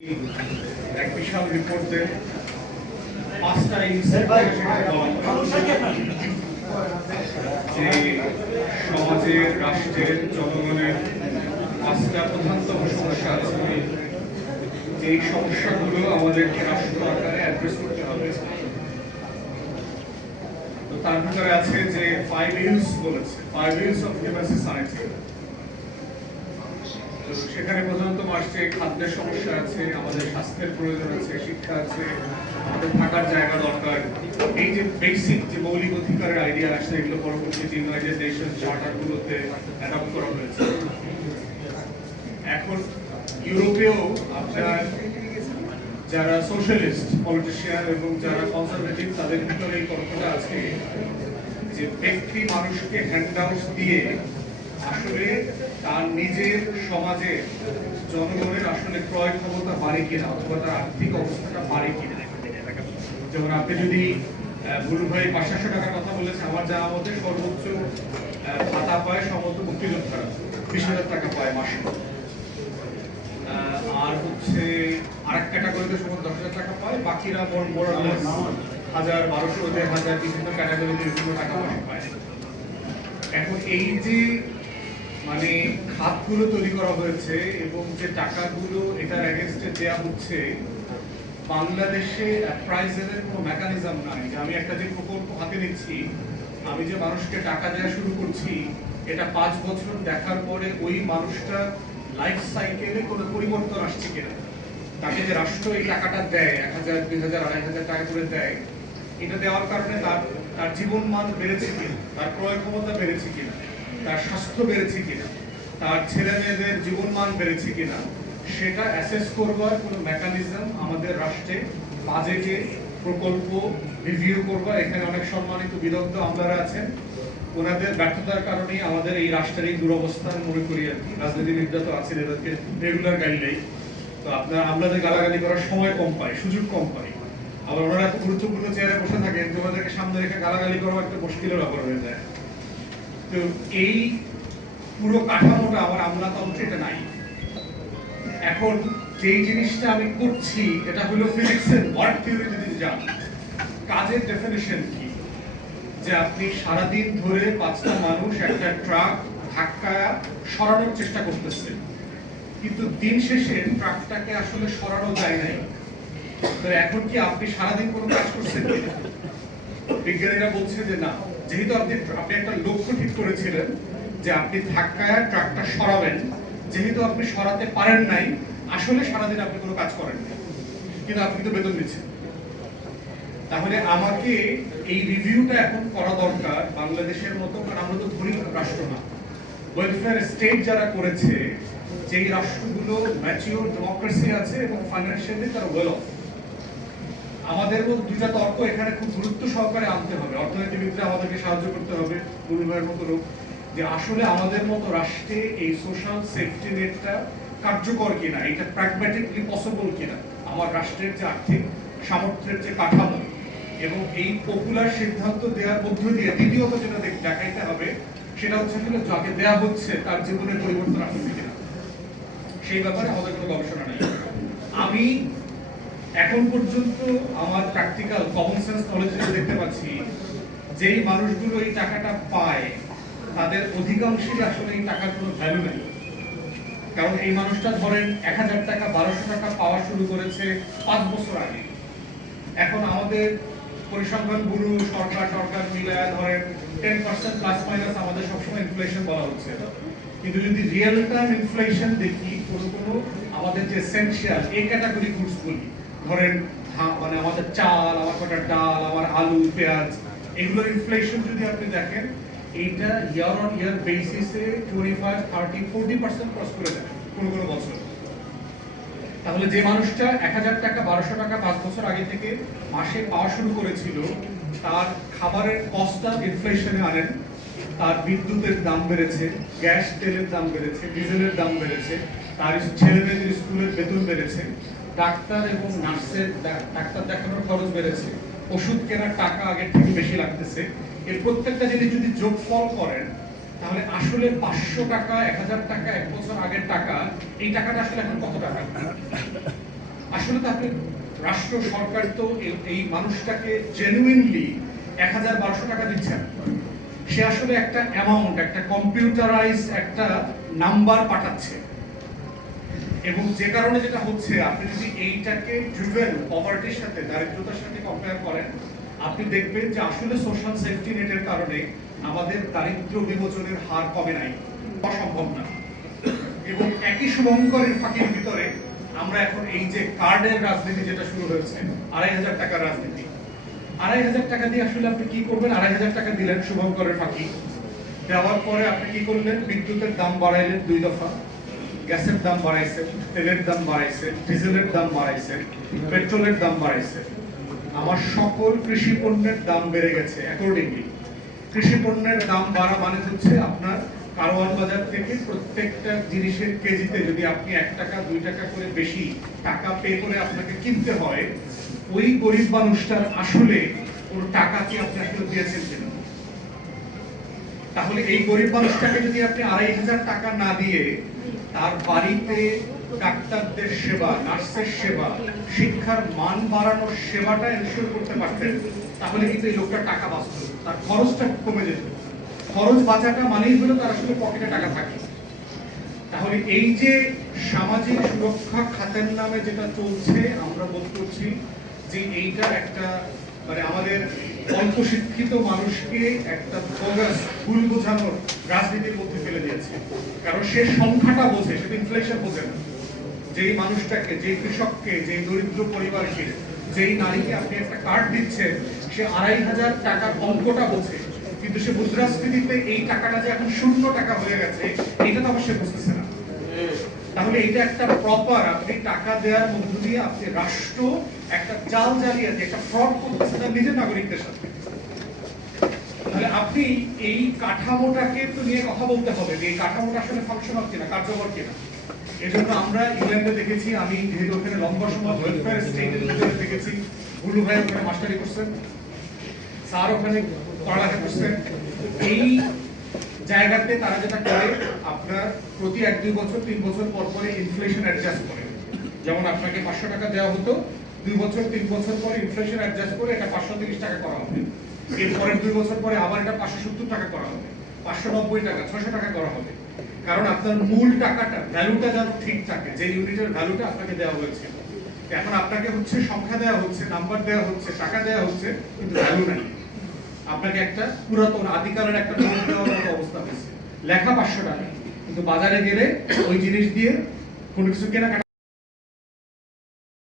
এক বিশাল রিপোর্টে পাঁচটা যে সমাজের রাষ্ট্রের জনগণের পাঁচটা প্রধানতম সমস্যা আছে, এই সমস্যাগুলো আমাদেরকে রাষ্ট্র আকারে অ্যাড্রেস করতে হবে। তো তার ভিতরে আছে যে 5 E's বলেছে, 5 E's অফ হিউম্যান সোসাইটি। সেখানে প্রধানত আসছে খাদ্যের সমস্যা আছে, আমাদের স্বাস্থ্যের প্রয়োজন আছে, শিক্ষা আছে, আমাদের থাকার জায়গা দরকার। এই যে বেসিক যে মৌলিক অধিকারের আইডিয়া আসছে, এগুলো পরবর্তীতে ইউনাইটেড নেশন চার্টারগুলোতে অ্যাডপ্ট করা হয়েছে। এখন ইউরোপেও আপনার যারা সোশ্যালিস্ট পলিটিশিয়ান এবং যারা কনজারভেটিভ, তাদের ভিতরে এই তর্কটা আছে যে ব্যক্তি মানুষকে হ্যান্ডআউট দিয়ে আসলে তার নিজের সমাজে জনগণের আসলে ক্রয় ক্ষমতা বাড়ে কিনা, অথবা তার আর্থিক অবস্থাটা বাড়ে কিনা। যেমন আপনি যদি গুরু ভাই 500 টাকার কথা বলেছেন, আমার জানা মতে সর্বোচ্চ ভাতা পায় সম্ভবত মুক্তিযোদ্ধারা 20,000 টাকা পায় মাসে। আর হচ্ছে আরেক ক্যাটাগরিতে সম্ভবত 10,000 টাকা পায়, বাকিরা বড় 1,000, 1,200, 1,000 বিভিন্ন ক্যাটাগরিতে বিভিন্ন টাকা মাসে পায়। এখন এই যে মানে খাতগুলো তৈরি করা হয়েছে এবং যে টাকাগুলো এটার এগেইনস্টে দেয়া হচ্ছে, বাংলাদেশে অ্যাপ্রাইজালের কোনো মেকানিজম নাই যে আমি একটা যে প্রকল্প হাতে নিচ্ছি, আমি যে মানুষকে টাকা দেওয়া শুরু করছি, এটা 5 বছর দেখার পরে ওই মানুষটা লাইফ সাইকেলে কোনো পরিবর্তন আসছে কিনা। তাকে যে রাষ্ট্র এই টাকাটা দেয়, 1,000, 2,000, 2,500 টাকা করে দেয়, এটা দেওয়ার কারণে তার জীবন মান বেড়েছে কিনা, তার ক্রয় ক্ষমতা বেড়েছে কিনা, তার স্বাস্থ্য বেড়েছে কিনা, তার ছেলে মেয়েদের জীবন মান বেড়েছে কিনা, সেটা অ্যাসেস করবার কোনো মেকানিজম আমাদের রাষ্ট্রে বাজেটে প্রকল্প রিভিউ করবার। এখানে অনেক সম্মানিত বিদগ্ধ আমলারা আছেন, ওনাদের ব্যর্থতার কারণেই আমাদের এই রাষ্ট্রের এই দুরবস্থা মনে করি আর কি। রাজনীতিবিদরা তো আছেন, এদেরকে রেগুলার গাইডলাইন। তো আপনার আমলাদের গালাগালি করার সময় কম পায়, সুযোগ কম পায়। আবার ওনারা এত গুরুত্বপূর্ণ চেয়ারে বসে থাকেন, তোমাদেরকে সামনে রেখে গালাগালি করা একটা মুশকিলের ব্যাপার হয়ে যায়। তো এই পুরো কাঠামোটা আমার আমলাতন্ত্রে এটা নাই। এখন যেই জিনিসটা আমি করছি, এটা হলো ফিজিক্সের ওয়ার্ক থিওরি। যদি যান, কাজের ডেফিনিশন কি, যে আপনি সারাদিন ধরে 5টা মানুষ একটা ট্রাক ধাক্কা সরানোর চেষ্টা করতেছে, কিন্তু দিন শেষে ট্রাকটাকে আসলে সরানো যায় নাই। তো এখন কি আপনি সারাদিন কোনো কাজ করছেন? বিজ্ঞানীরা বলছে যে না, যেহেতু আপনি একটা লক্ষ্য ঠিক করেছিলেন যে আপনি ধাক্কায় ট্রাকটা সরাবেন, যেহেতু আপনি সরাতে পারেন নাই, আসলে সারাদিন আপনি কোনো কাজ করেন না, কিন্তু আপনি তো বেতন দিচ্ছেন। তাহলে আমাকে এই রিভিউটা এখন করা দরকার বাংলাদেশের মতো, কারণ আমরা তো ধনী রাষ্ট্র না। ওয়েলফেয়ার স্টেট যারা করেছে, যেই রাষ্ট্রগুলো ম্যাচিওর ডেমোক্রেসি আছে এবং ফাইন্যান্সিয়ালি তারা ওয়েল অফ, আমাদের মধ্যে দুটা তর্ক এখানে খুব গুরুত্ব সহকারে আনতে হবে। অর্থনীতিবিদরা আমাদেরকে সাহায্য করতে হবে, পরিবারের মতো লোক, যে আসলে আমাদের মতো রাষ্ট্রে এই সোশ্যাল সেফটি নেটটা কার্যকর কিনা, এটা প্র্যাগম্যাটিকলি পসিবল কিনা, আমার রাষ্ট্রের যে আর্থিক সামর্থ্যের যে কাঠামো এবং এই পপুলার সিদ্ধান্ত দেওয়ার মধ্য দিয়ে দ্বিতীয়ত যেটা দেখাইতে হবে, সেটা হচ্ছে যাকে দেয়া হচ্ছে তার জীবনে পরিবর্তন আসছে কিনা। সেই ব্যাপারে আমাদের কোনো গবেষণা নেই। আমি এখন পর্যন্ত আমার প্র্যাকটিক্যাল কমন সেন্স নলেজ দেখতে পাচ্ছি, যেই মানুষগুলো এই টাকাটা পায়, তাদের অধিকাংশই আসলে এই টাকার কোনো ভ্যালু নেই। কারণ এই মানুষটা ধরেন 1,000 টাকা, 1,200 টাকা পাওয়া শুরু করেছে 5 বছর আগে। এখন আমাদের পরিসংখ্যান ব্যুরো, সরকার মিলায় ধরেন 10% প্লাস মাইনাস আমাদের সবসময় ইনফ্লেশন বলা হচ্ছে, কিন্তু যদি রিয়েল টাইম ইনফ্লেশন দেখি, কোনো আমাদের যে এসেনশিয়াল এই ক্যাটাগরি গুডস বলি, ধরেন মানে আমাদের চাল, আমার কটা ডাল, আমার আলু, পেঁয়াজ, এগুলোর ইনফ্লেশন যদি আপনি দেখেন, এইটা ইয়ার অন ইয়ার বেসিসে 25, 30, 40% ক্রস করে দেয় কোনো বছর। তাহলে যে মানুষটা 1,000 টাকা, 1,200 টাকা 5 বছর আগে থেকে মাসে পাওয়া শুরু করেছিল, তার খাবারের কস্টটা ইনফ্লেশনে আনেন, তার বিদ্যুতের দাম বেড়েছে, গ্যাস তেলের দাম বেড়েছে, ডিজেলের দাম বেড়েছে, তার ছেলেমেয়েদের স্কুলের বেতন বেড়েছে, ডাক্তার এবং নার্সের ডাক্তার দেখানোর খরচ বেড়েছে, ওষুধ কেনার টাকা আগের থেকে বেশি লাগতেছে। এর প্রত্যেকটা জিনিস যদি যোগফল করেন, তাহলে আসলে 500 টাকা, 1,000 টাকা 1 বছর আগের টাকা, এই টাকাটা আসলে এখন কত টাকা? আসলে তো আপনি রাষ্ট্র সরকার তো এই মানুষটাকে জেনুইনলি ১,১২০০ টাকা দিচ্ছেন। সে আসলে একটা অ্যামাউন্ট, একটা কম্পিউটারাইজ একটা নাম্বার পাঠাচ্ছে, এবং যে কারণে যেটা হচ্ছে, আপনি যদি এইটাকে ড্রিভেন পভার্টির সাথে, দারিদ্রতার সাথে কম্পেয়ার করেন, আপনি দেখবেন যে আসলে সোশ্যাল সেফটি নেটের কারণে আমাদের দারিদ্র বিমোচনের হার কমে নাই, অসম্ভব না। এবং একই শুভঙ্করের ফাঁকির ভিতরে আমরা এখন এই যে কার্ডের রাজনীতি যেটা শুরু হয়েছে, ২৫০০ টাকার রাজনীতি। ২৫০০ টাকা দিয়ে আসলে আপনি কি করবেন? ২৫০০ টাকা দিলেন শুভঙ্করের ফাঁকি, দেওয়ার পরে আপনি কি করলেন? বিদ্যুতের দাম বাড়াইলেন ২ দফা, গ্যাসের দাম বাড়াইছেন, তেলের দাম বাড়াইছেন, ডিজেলের দাম বাড়াইছেন, পেট্রোলের দাম বাড়াইছেন। আমার সকল কৃষি পণ্যের দাম বেড়ে গেছে অ্যাকর্ডিংলি। কৃষি পণ্যের দাম বাড়া মানে হচ্ছে আপনার কারওয়ান বাজার থেকে প্রত্যেকটা জিনিসের কেজিতে যদি আপনি ১ টাকা ২ টাকা করে বেশি টাকা পে করে আপনাকে কিনতে হয়, ওই গরিব মানুষটার আসলে ওর টাকা কি আপনি আসলে দিয়েছেন কিনা? তাহলে এই গরিব মানুষটাকে যদি আপনি ২৫০০ টাকা না দিয়ে তার বাড়িতে ডাক্তারদের সেবা, নার্সের সেবা, শিক্ষার মান বাড়ানোর সেবাটা এনশিওর করতে পারতেন, তাহলে কিন্তু এই লোকটা টাকা বাঁচত, তার খরচটা কমে যেত। খরচ বাঁচাটা মানেই হলো তার আসলে পকেটে টাকা থাকে। তাহলে এই যে সামাজিক সুরক্ষা খাতের নামে যেটা চলছে, আমরা বোধ করছি যে এইটা একটা মানে আমাদের অল্প শিক্ষিত মানুষকে একটা ভুল বোঝানোর রাজনীতির মধ্যে ফেলে দিয়েছে। কারণ সে সংখ্যাটা বোঝে, সে ইনফ্লেশন বোঝে না। যেই মানুষটাকে, যেই কৃষককে, যেই দরিদ্র পরিবারকে, যেই নারীকে আপনি একটা কার্ড দিচ্ছেন, সে ২৫০০ টাকার অঙ্কটা বোঝে, কিন্তু সে মুদ্রাস্ফীতিতে এই টাকাটা যে এখন 0 টাকা হয়ে গেছে, এইটা তো অবশ্যই বুঝতেছে না। তাহলে এটা একটা প্রপার, আপনি টাকা দেওয়ার মধ্য দিয়ে আপনি রাষ্ট্র একটা জাল জালিয়াতি, একটা ফ্রড করতেছে তার নিজের নাগরিকদের সাথে। তাহলে আপনি এই কাঠামোটাকে তো নিয়ে কথা বলতে হবে যে এই কাঠামোটা আসলে ফাংশনাল কিনা, কার্যকর কিনা। এজন্য আমরা ইংল্যান্ডে দেখেছি, আমি যেহেতু ওখানে লম্বা সময় ওয়েলফেয়ার স্টেটের ভিতরে দেখেছি, গুলু ভাই ওখানে মাস্টারি করছেন, স্যার ওখানে পড়ালেখা করছেন। এই জায়গাতে তারা যেটা করে, আপনার প্রতি ১-২ বছর ৩ বছর পর পরে ইনফ্লেশন অ্যাডজাস্ট করে। যেমন আপনাকে ৫০০ টাকা দেওয়া হতো, ২ বছর ৩ বছর পরে ইনফ্লেশন অ্যাডজাস্ট করে এটা ৫৩০ টাকা করা হবে। এর পরের ২ বছর পরে আবার এটা ৫৭০ টাকা করা হবে, ৫৯০ টাকা, ৬০০ টাকা করা হবে। কারণ আপনার মূল টাকাটা, ভ্যালুটা যেন ঠিক থাকে, যে ইউনিটের ভ্যালুটা আপনাকে দেওয়া হয়েছে। এখন আপনাকে হচ্ছে সংখ্যা দেওয়া হচ্ছে, নাম্বার দেওয়া হচ্ছে, টাকা দেওয়া হচ্ছে, কিন্তু ভ্যালু নাই। আপনাকে একটা পুরাতন আদিকালের একটা নোট দেওয়ার মতো অবস্থা হয়েছে, লেখা ৫০০ টাকা, কিন্তু বাজারে গেলে ওই জিনিস দিয়ে কোনো কিছু কেনাকাটা